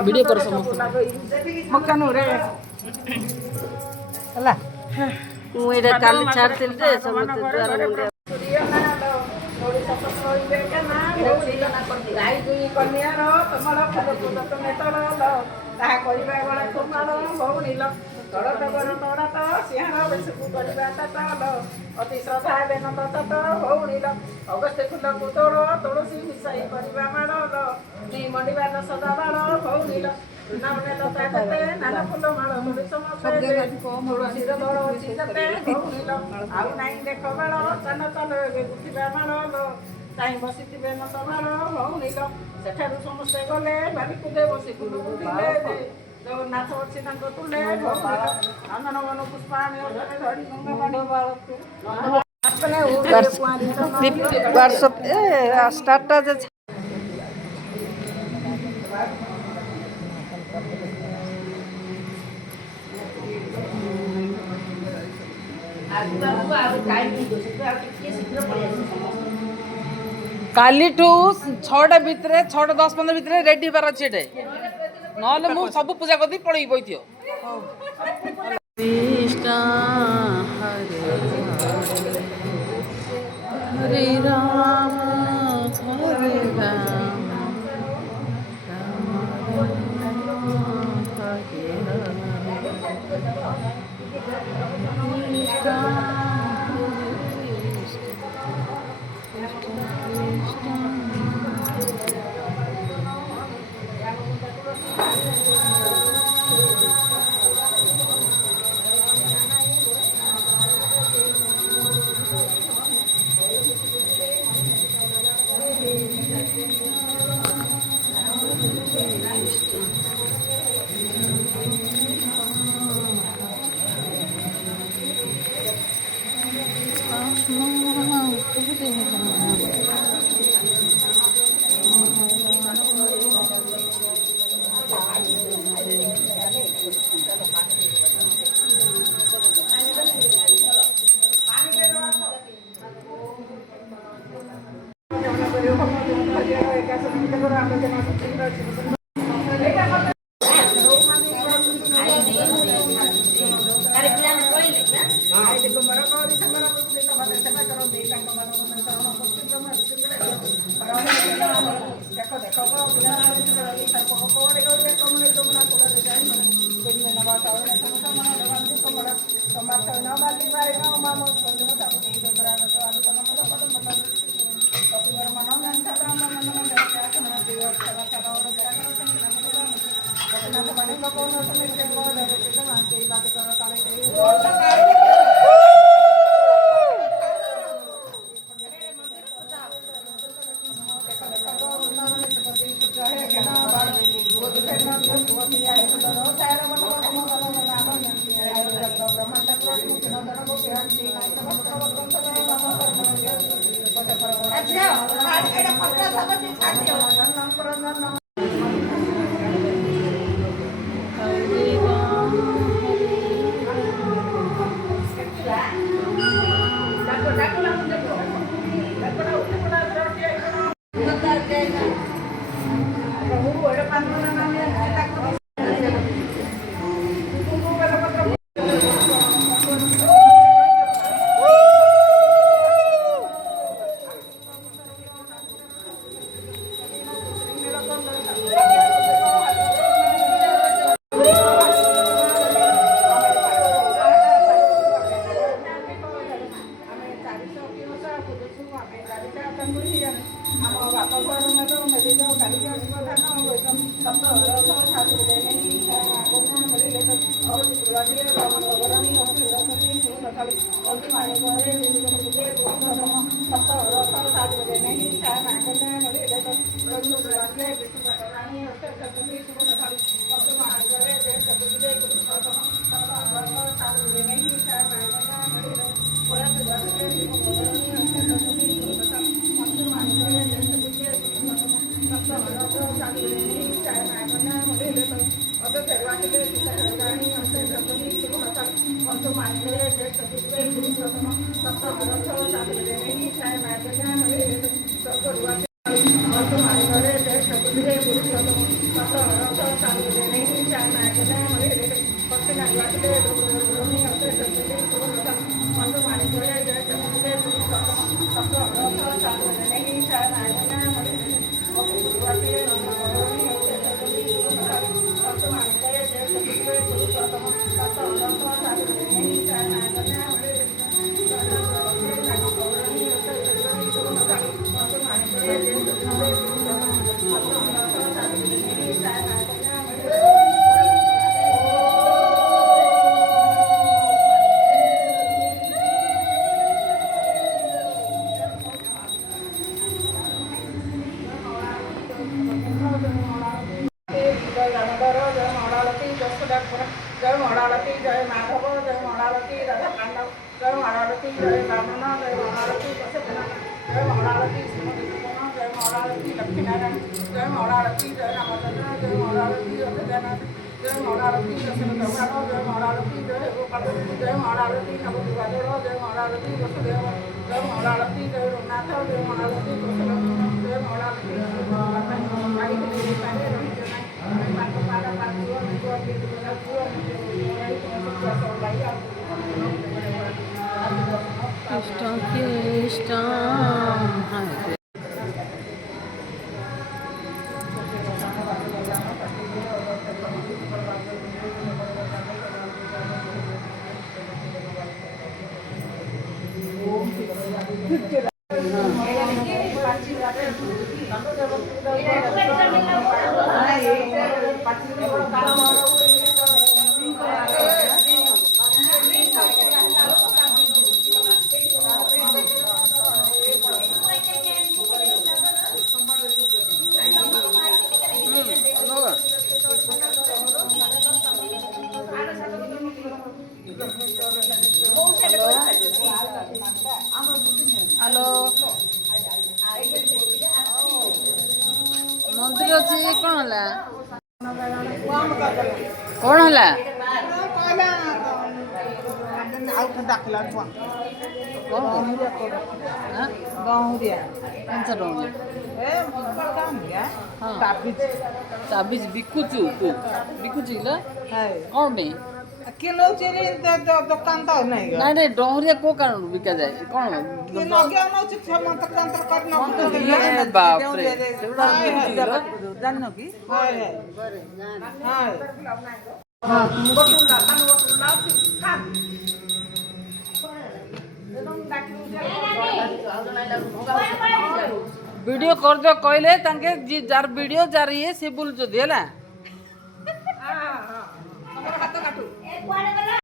video कर समस्त मकान रे हला ମୁଁ ଏଇଟା କାଲି ଛାଡ଼ିଥିଲି ଯେ ସମସ୍ତେ ଦ୍ୱାର ମୁଣ୍ଡିଆ ଗାଈ ଦୁଇ କନ୍ୟାର ତମର ଫୁଲ ଫୁଲ ତମେ ତଳ ତାହା କରିବା ଗଳା କୁମାର ଭଉଣୀଲ ତଳଟ ବର ତଳଟ ସିଂହାର ବେଶକୁ କରିବା ତଳ ଅତି ଶ୍ରଦ୍ଧା ବେନ ତଟ ଭଉଣୀଲ ଅଗସ୍ତ୍ୟ ଫୁଲକୁ ତୋଳ ତୁଳସୀ ମିଶାଇ କରିବା ମାଳ ନି ମଣ୍ଡିବାର ସଦା ବାଳ ଭଉଣୀଲ ନାନା ଫୁଲ ମାଳ ତୁଳସୀର ଦଳ ଅଛି ଯେତେ ଭଉଣୀଲ ଆଉ ନାଇଁ ଦେଖ ମାଳ ଚାଲ ଚାଲ ଏବେ ଗୁଠିବା ମାଳ ଚାହିଁ ବସିଥିବେ ନତ ମାଳ ଭଉଣୀଲ ସେଠାରୁ ସମସ୍ତେ ଗଲେ ବାରିକୁଦେ ବସି କୁଲୁକୁଥିଲେ ଜଗନ୍ନାଥ ଅଛି ତାଙ୍କ ତୁଲେ ଆନନ୍ଦବନ ପୁଷ୍ପାଣି ଧରି कालीठू 6टा भितर 6टा 10-15 भितर रेडी होबार अच्छे ना मु सब पूजा कर पड़े बैठियो हरे राम हरे राम जय मणालती जय माधव जय मणालती राधा कांडव जय मणालती जय बामन जय मणालती जय मणालती श्रीमती सुमन जय मणालती लक्ष्मीनारायण जय मणालती जय रामचंद्र जय मणालती सत्यनारायण जय मणालती दशरथ जय मणालती जय गोपाल जय मणालती नवदुर्गादेव जय मणालती वसुदेव जय मणालती जय रघुनाथ जय मणालती जय मणालती हेलो मंदिर अच्छी कौन है कौन है ताबीज बिकुचु तू बिकुचु कौन नहीं किलो चेरी दुकान तो नहीं नहीं नहीं डोहरिया को कारण बिका जाए कौन किलो क्या नौच मंत्र तंत्र करना बाप रे सेवड़ा जाननो की हाय हाय वीडियो कर दो कहले तांके जी जार वीडियो जार ये से बोल जो दिला